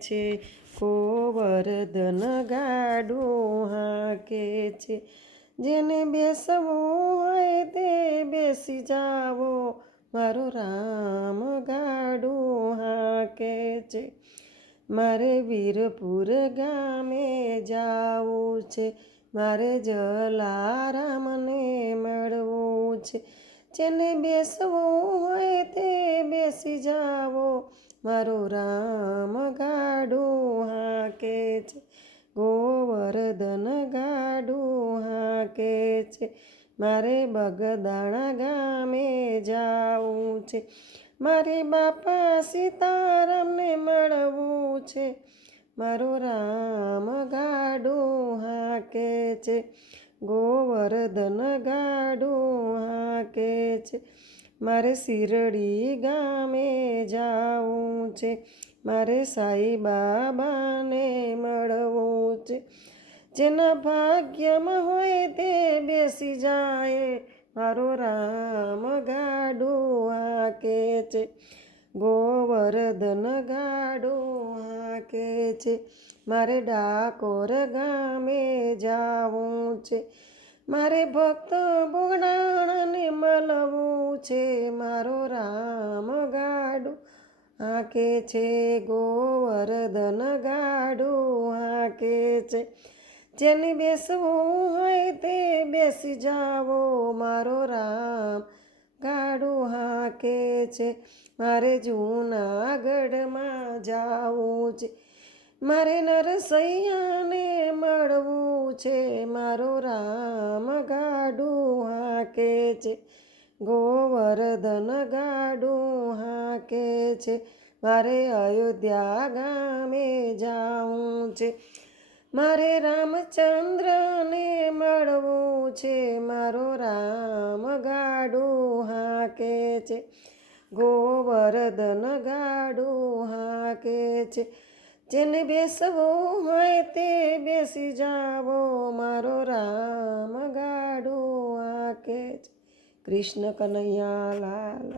છે, ગોવર્ધન ગાડું હાંકે છે. જેને બેસવું હોય તે બેસી જાવો, મારો રામ ગાડું હાંકે છે. મારે વીરપુર ગામે જાવું છે, મારે જલારામને મળવું છે. જેને બેસવું હોય તે બેસી જાવો, મારો રામ ગાડું હાંકે છે, ગોવર્ધન ગાડું હાંકે છે. મારે બગદાણા ગામે જાવું છે, મારે બાપા સીતારામને મળવું છે, મારો રામ ગાડું હાંકે છે, ગોવર્ધન ગાડું હાંકે છે. મારે શિરડી ગામે જાવું છે, મારે સાઈ બાબાને મળવું છે. જેના ભાગ્યમાં હોય તે બેસી જાય, મારો રામ ગાડું હાંકે છે, ગોવર્ધન ગાડું હાંકે છે. મારે ડાકોર ગામે જાવું છે, મારે ભક્ત બોગડાણાને મળવું છે, મારો રામ ગાડું હાંકે છે, ગોવર્ધન ગાડું હાંકે છે. જેને બેસવું હોય તે બેસી જાવો, મારો રામ ગાડું હાંકે છે. મારે જૂનાગઢમાં જાવું છે, મારે નરસૈયાને મળવું છે, મારો રામ ગાડું હાંકે છે, ગોવર્ધન ગાડું હાંકે છે. મારે અયોધ્યા ગામે જાવું છે, મારે રામચંદ્રને મળવું છે, મારો રામ ગાડું હાંકે છે, ગોવર્ધન ગાડું હાંકે છે. જેને બેસવું હોય તે બેસી જાવો, મારો રામ ગાડું હાંકે છે. કૃષ્ણ કનૈયા લાલ.